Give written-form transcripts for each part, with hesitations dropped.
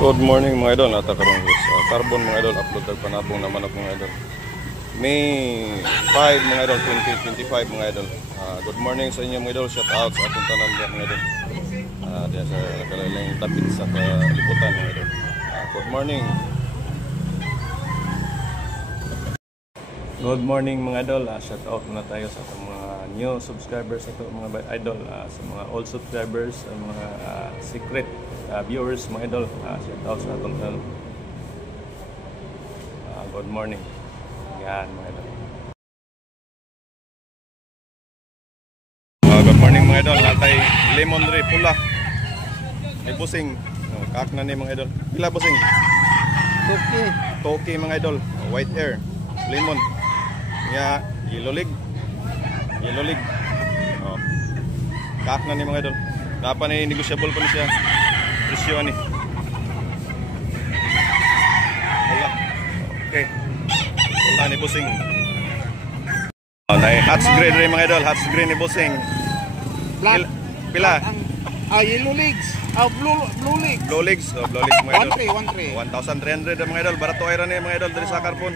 Good morning mga idol, natakaroon ko sa carbon mga idol, upload ng panabong na manok mga idol. May 5 mga idol, 2025 mga idol. Good morning sa inyo mga idol, shout out sa atong tanan dyan mga idol. Diyan sa kalalang tapit sa liputan mga idol. Good morning. Good morning mga idol, shout out muna tayo sa mga new subscribers sa mga idol, sa mga old subscribers, sa mga secret viewers mga idol, shout out sa atong good morning. Yan mga idol. Good morning mga idol, natay lemon tree pula. May busing, kak na ni mga idol. Pila busing? Toki mga idol, white air, lemon. Ya, yellow leg. Oh. Kak na ni mga idol. Dapat ni negotiable pa ni siya. Presyo ni. Wala. Okay. Wala ni busing. Nay hats green rin mga idol, hats green ni busing. Black. Pila? Yellow legs. Blue legs. Blue legs, blue legs mga idol. 1,300 1,300 mga idol. Barato ay ra ni mga idol diri sa carbon.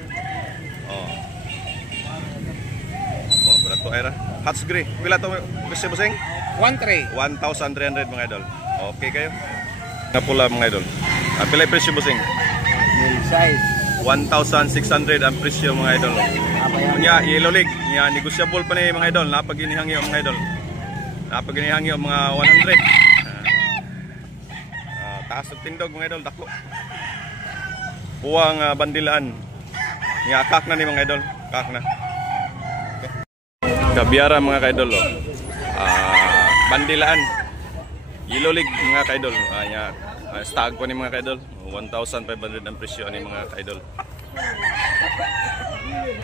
Barato ay ra. Hats green. Pila to presyo busing? 1,300. 1,300 mga idol. Okay kayo? Na pula mga idol. Pila presyo busing? Mill size. 1,600 ang presyo mga idol. Nya yellow leg, nya negotiable pa ni mga idol. Napaginihangi mga idol. Napaginihangi mga 100. Taas ng tindog mga idol, dako. Buwang bandilaan. Nya kak na ni mga idol, kak na. Kabiara mga kaidol, bandilaan, yellow leg mga kaidol, stag po ni mga kaidol, 1,500 ang presyo ni mga kaidol.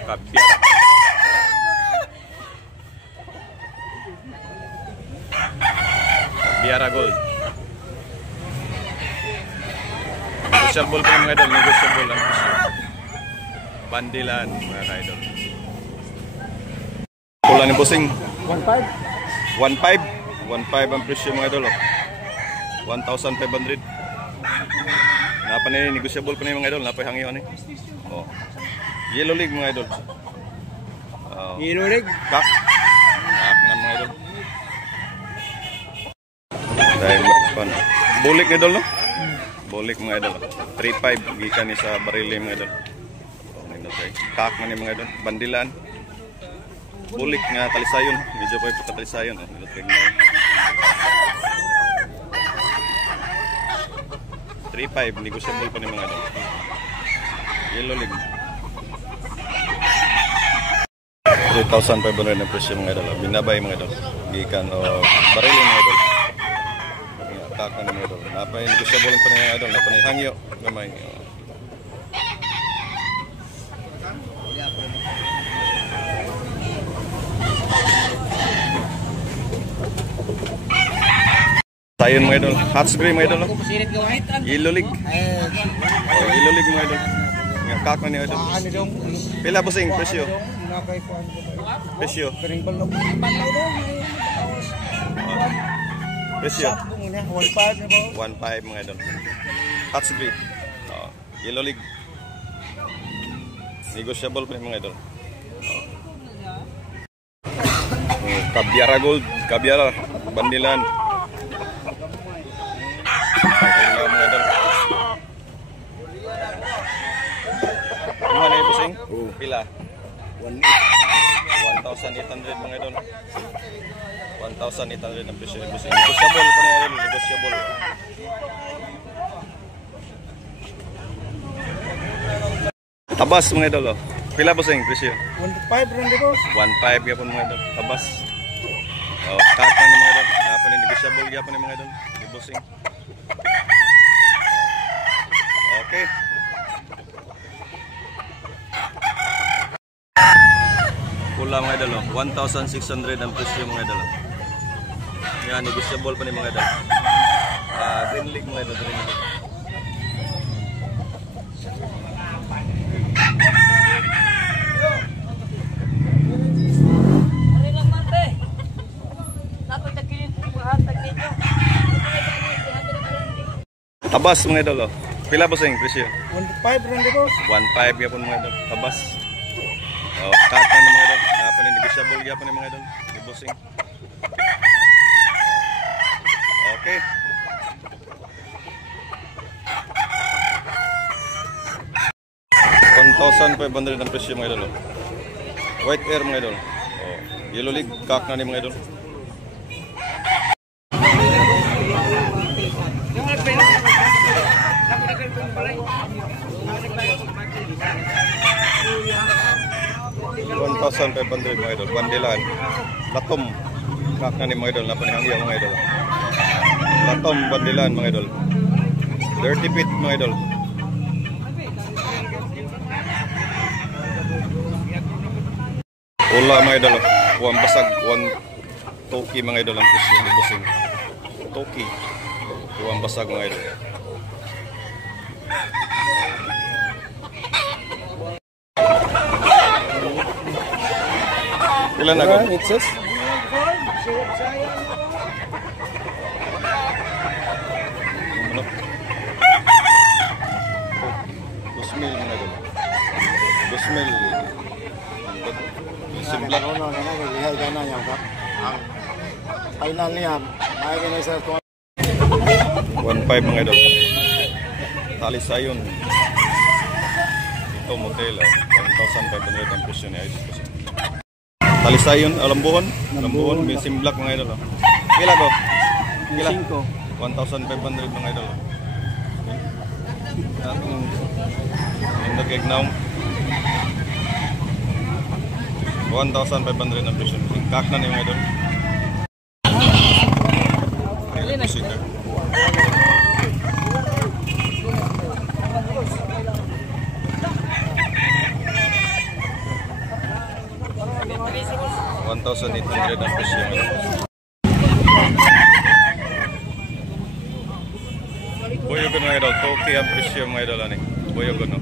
Kabiara. Kabiara gold. Negotiable po mga kaidol, negotiable ang presyo. Bandilaan mga kaidol. Pula ni busing 1,500 ang presyo mga idol. 1,500. Napa ni negotiable pa ni mga idol, napa hangyo ani. Yellow leg mga idol. Yellow leg. Kak na mga idol. Dahil bulik mga idol no? Bulik mga idol. 3,500 gikan ni sa barili mga idol. Kak na ni mga idol, bandilan. Bulik nga talisayon, medyo pa yung talisayon. $3,500, negotiable pa ni mga idol. Yellow leg 3,500 na presyo mga idol. Binabay mga idol. Gikan o barili mga idol. Taka na mga idol. Napay negotiable pa ni mga idol. Napay hangyo. Gamay. Sayon mga idol, hats green mga idol. Yellow leg. Yellow leg mga idol. Nga kak na ni idol. Pila busing presyo? Presyo. Presyo. 1,500 mga idol. Hats green. Yellow leg. Negotiable pa mga idol. Kabiara gold, kabiara bandilan. Ano na yung busing? Pila? 1,800 mga idol. 1,800 ang presyo ng busing. Negotiable pa na yun, negotiable. Tabas mga idol. Pila busing presyo? 1,500 yapon mga idol. Tabas. Kaka ni mga idol. Negotiable yapon ni mga idol. Busing. Okay. Pula mga idol, 1,600 ang presyo mga idol. Yan, negotiable pa ni mga idol. Green leg mga idol, green leg. Tabas mga idol. Pila bossing presyo? 1.5 rin di boss. 1.5 yapon mga idol. Tabas. Oh, cut na ni mga idol. Apa ni negotiable yapon ni mga idol. Ni bossing. Okay. $1,500 ang presyo mga idol. Oh. White air mga idol. Oh, yellow league kak na ni mga idol. $1,500 mga idol. Bandilan. Latom. Kak na ni mga idol. Napanihangya mga idol. Latom bandilan mga idol. Dirty pit mga idol. Ula mga idol. Huwag basag. Huwag toki mga idol ang presyo ni bossing. Toki. Huwag basag mga idol. Ilan na gud? Itses. Ano? 2,000 mga idol. 2,000. Simplak. Ano lihay ka na yan ka. Ang final niya, may kinasa 1.5 mga idol. Talisayon. Ito motel. 1,500 ang presyo ni idol. Talisayon, Lambuhon. Lambuhon, may simblak mga idol. Kila to? Kila? 1,500 mga idol. Ating nagkignaw. 1,500 ang presyo. Kak na ni mga idol. $1,800 ang presyo. Boyogon mga idol. Toki ang presyo mga idol. Boyogon no?